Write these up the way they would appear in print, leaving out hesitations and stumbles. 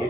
Hi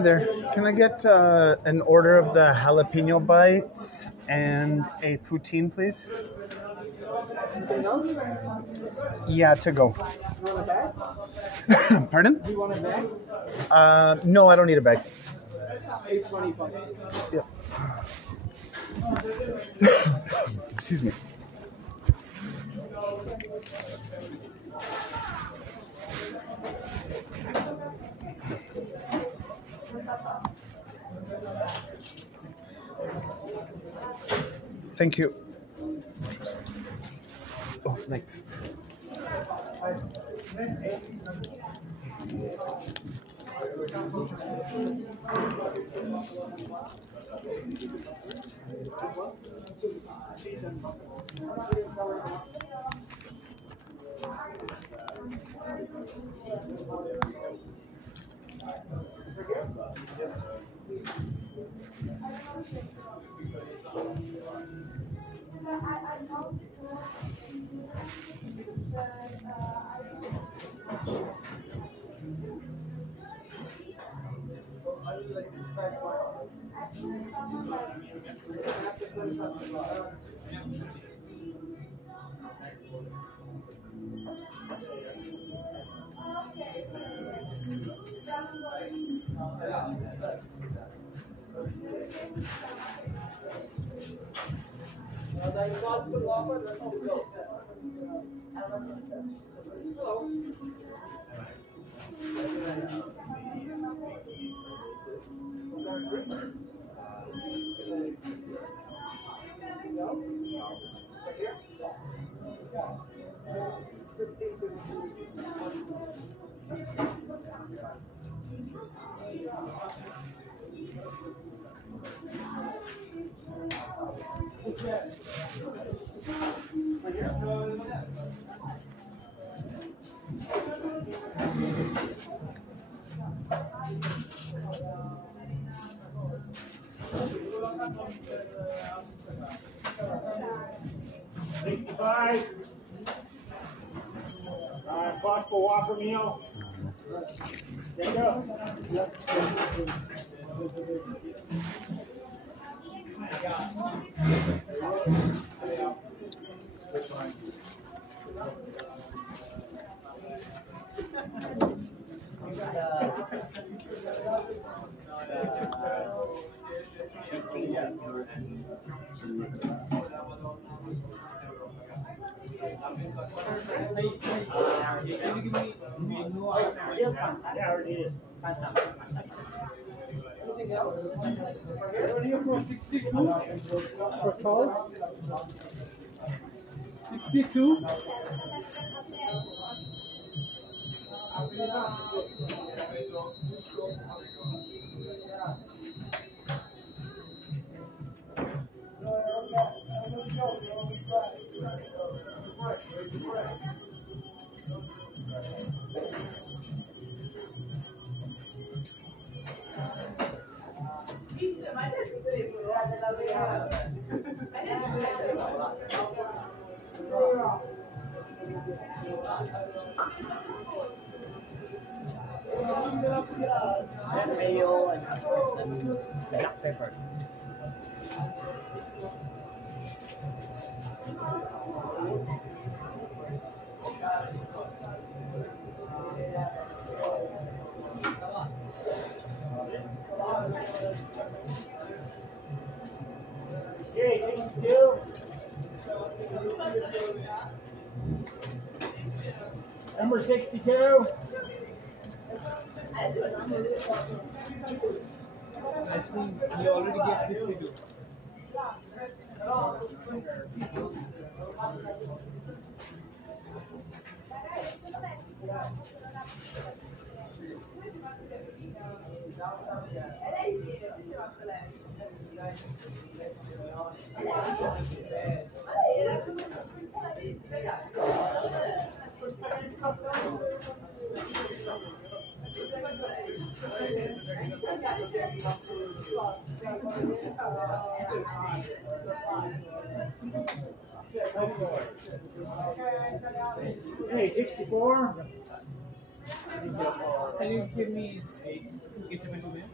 there. Can I get an order of the jalapeno bites and a poutine, please? Yeah, to go. You want a bag? Pardon? Do you want a bag? No, I don't need a bag. $8.25. Yeah. Excuse me. Thank you. Oh, thanks. $65. Possible Whopper meal. There you go. Yeah, I already did. Anything else? For 62? For cold? 62? And mayo and black pepper. Okay, 62. Number 62. I think you already get 62. Hey, 64. Can you give me get them into there?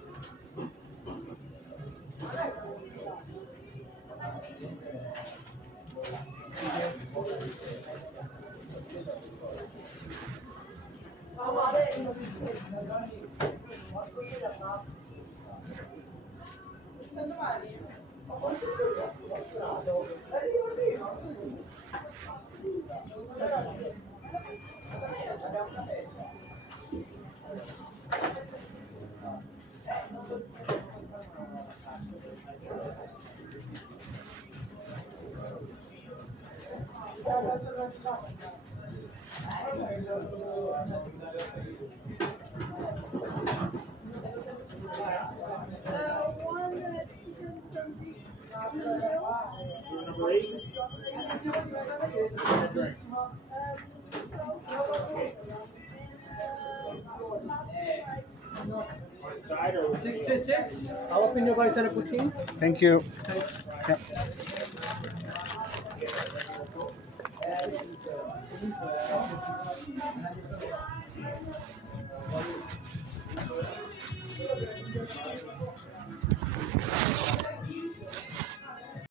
Number 8. Side or 66. Jalapeno bites and a poutine. Thank you. Yep.